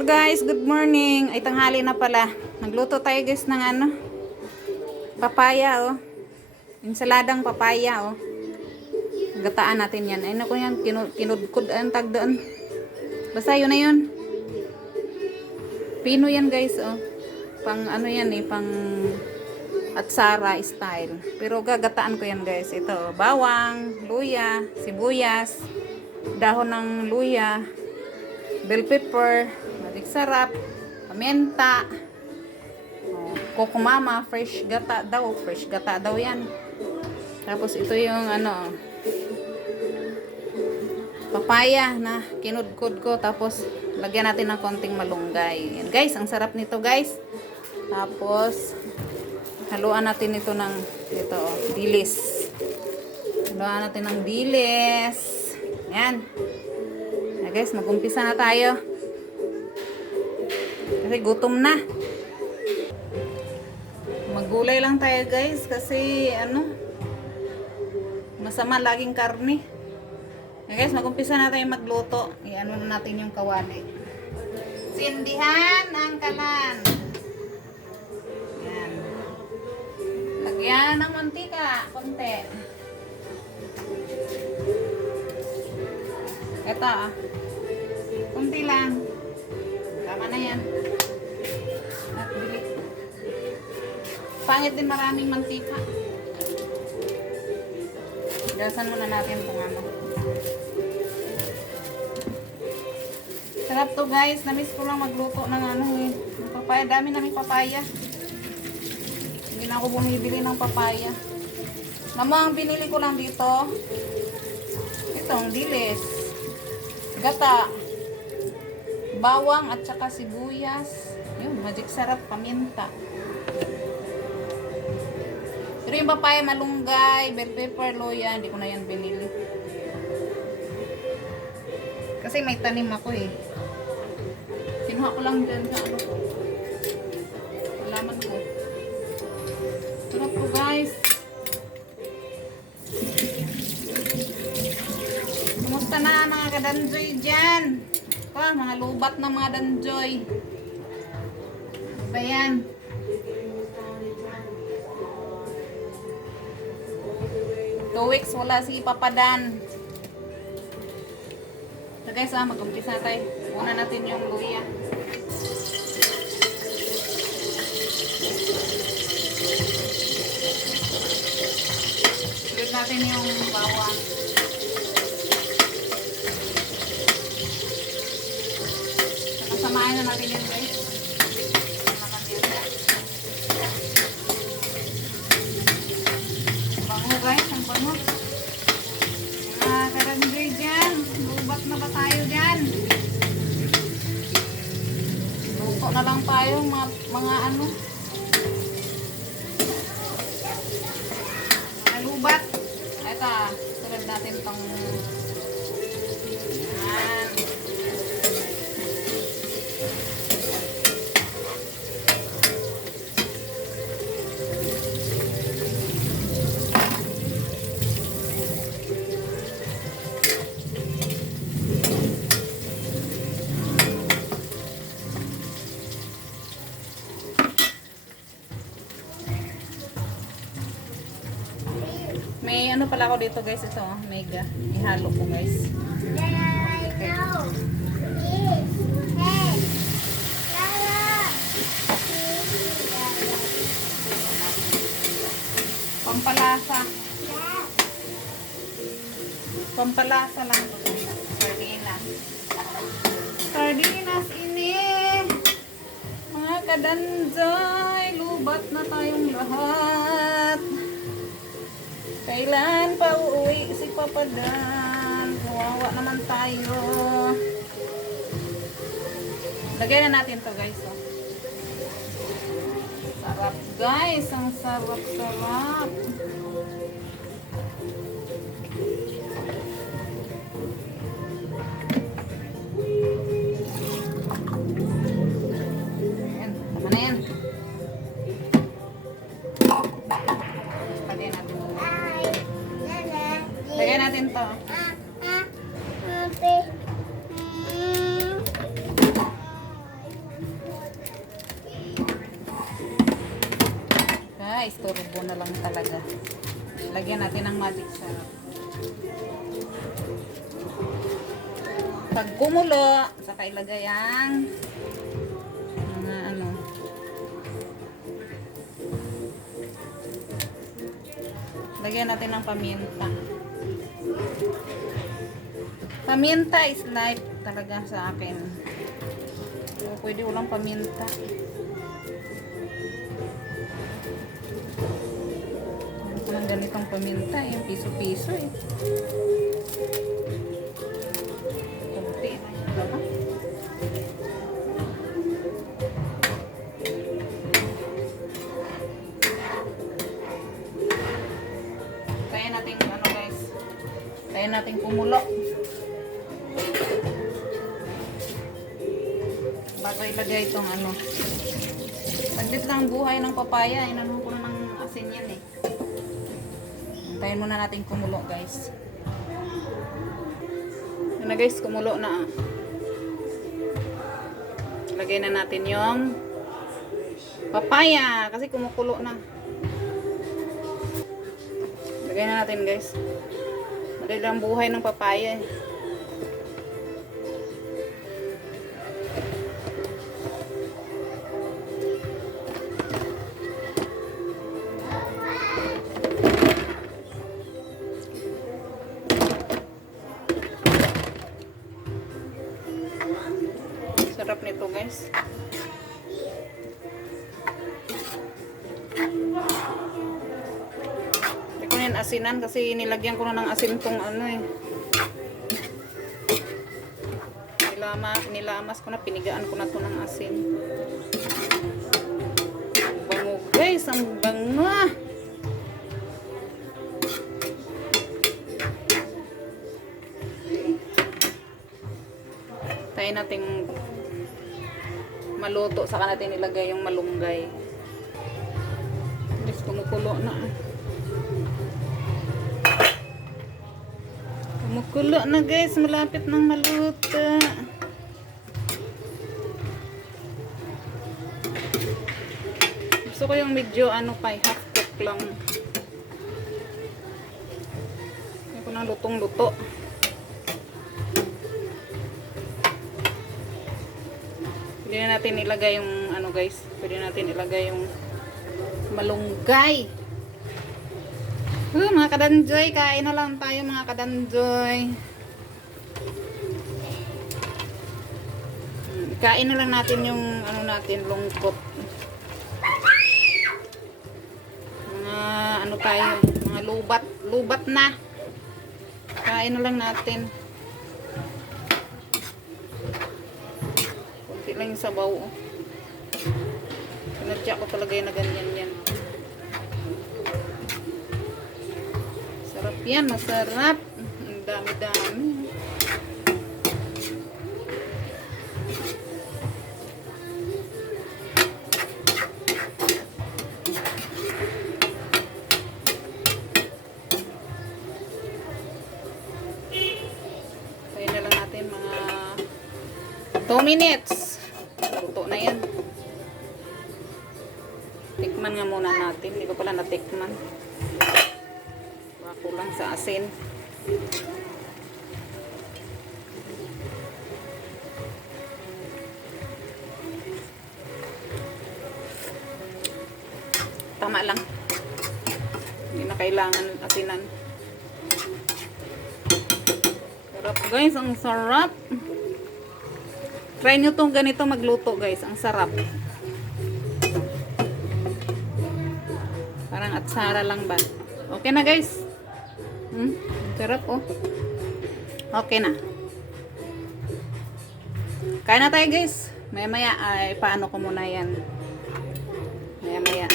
Hello guys, good morning. Ay tanghali na pala. Nagluto tayo guys ng papaya oh. Insaladang papaya oh. Gataan natin yan. Ay naku yan, kinudkod ang tag doon. Basta yun na yun. Pino yan guys oh. Pang ano yan pang atsara style. Pero gagataan ko yan guys. Ito, bawang, luya, sibuyas, dahon ng luya, bell pepper, magic sarap, paminta, kokomama, fresh gata daw yan. Tapos ito yung papaya na kinudkod ko, tapos lagyan natin ng konting malunggay. Yan guys, ang sarap nito guys. Tapos haluan natin ito ng dilis. Haluan natin ng dilis. Yan. Guys, mag-umpisa na tayo. Kasi gutom na. Maggulay lang tayo guys kasi masama laging karne. Guys, mag-umpisa na tayo magluto. I-ano na natin yung kawali. Sindihan ang kalan. Yan. Lagyan ng mantika, konti. Ito kunti lang. Tama na yan. At bilik. Pangit din maraming mantika. Gasan muna natin kung ano. Sarap to guys. Namiss ko lang magluto ng papaya. Dami naming papaya. Hindi na ako bumibili ng papaya. Ang binili ko lang dito. Itong dilis. Gata, bawang at saka sibuyas, yun, magic sarap, paminta. Pero yung papaya, malunggay, bell pepper, luya, hindi ko na yan binili. Kasi may tanim ako Kinuha ko lang dyan sa halaman ko. Sarap ko guys. Kumusta na mga kadanjoy dyan? Mga lubat na mga danjoy. Ba yan? Two weeks wala si Papa Dan. So guys, mag-umpisa na tayo. Una natin yung luya. Ulit natin yung bawang. Samahin na natin yun guys. Bango guys, ang bango. Mga karanjoy dyan. Lubat na ba tayo dyan? Luto na lang tayo mga lubat. Ito, tulad natin itong may pala ako dito guys, ito mega. Ihalo ko guys. Okay. Pampalasa. Pampalasa lang ito. Sardinas. Sardinas ini. Mga kadanjoy, lubat na tayong lahat. Kailan pa uuwi si Papa Dan? Kawawa naman tayo. Lagyan na natin to guys. Sarap guys. Ang sarap-sarap. Ayan. Tama na yan. Lagyan natin to. guys, turbo na lang talaga. Lagyan natin ng magic syrup. Pag kumulo, saka ilagay ang mga ano. Lagyan natin ng paminta. Paminta is life talaga sa akin. So, pwede walang paminta. Ano ko lang ganitong paminta, yung piso-piso eh. Kunti na yung laman. Kaya natin ano guys, kaya natin kumulo. Bago ilagay itong ano. Saglit lang ang buhay ng papaya. Inanon ko na ng asin yan eh. Antayin muna natin kumulo guys. Yan na guys, kumulo na. Lagay na natin yung papaya. Kasi kumukulo na. Lagay na natin guys. Madali lang buhay ng papaya eh. Sarap nito guys. Hindi ko yan asinan kasi nilagyan ko na ng asin tong ano eh. Nilamas ko na, pinigaan ko na to ng asin. Bango guys, ang bango. Tayo nating maluto, saka natin ilagay yung malunggay. Guys, kumukulo na. Kumukulo na guys, malapit nang maluto. Gusto ko yung medyo ano pa, half cook lang. Hindi ko nang lutong-luto. Pwede na natin ilagay yung ano guys, pwede natin ilagay yung malunggay. Mga kadanjoy, kain na lang tayo mga kadanjoy. Kain na lang natin yung ano natin, lungkot. Mga ano tayo, mga lubat na. Kain na lang natin. Kunti lang yung sabaw. Pinadya ko talaga yung na ganyan yan. Sarap yan, masarap. Ang dami-dami. Kaya na lang natin mga 2 minutes. Luto na yan. Tikman nga muna natin. Hindi ko pala natikman. Kulang sa asin. Tama lang. Hindi na kailangan asinan. Sarap guys, ang sarap. Try nyo tong ganito magluto guys, ang sarap. Parang atsara lang ba? Okay na guys. Sarap oh. Okay na. Kain na tayo guys. Maya maya ay paano ko muna yan. Maya maya.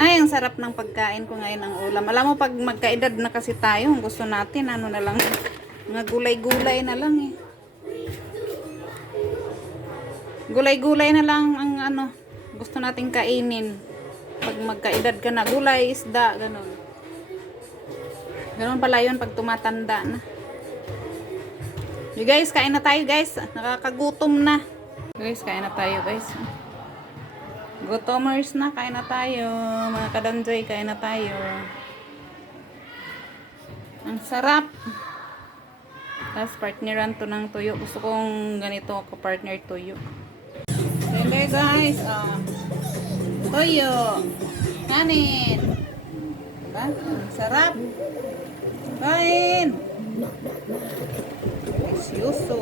Ay, ang sarap ng pagkain ko ngayon ng ulam. Alam mo pag magkaedad na kasi tayo, gusto natin ano na lang, mga gulay-gulay na lang eh. Gulay-gulay na lang ang ano, gusto nating kainin. Pag magkaedad ka na, gulay, isda, ganun. Ganun pala yun pag tumatanda na. You guys, kain na tayo guys. Nakakagutom na. Guys, kain na tayo guys. Gutomers na, kain na tayo. Mga kadanjoy, kain na tayo. Ang sarap. Tapos partneran to ng tuyo. Gusto kong ganito ako partner tuyo. Okay guys, tuyo. Kanin. Diba? Ang sarap. Kain. Delicioso.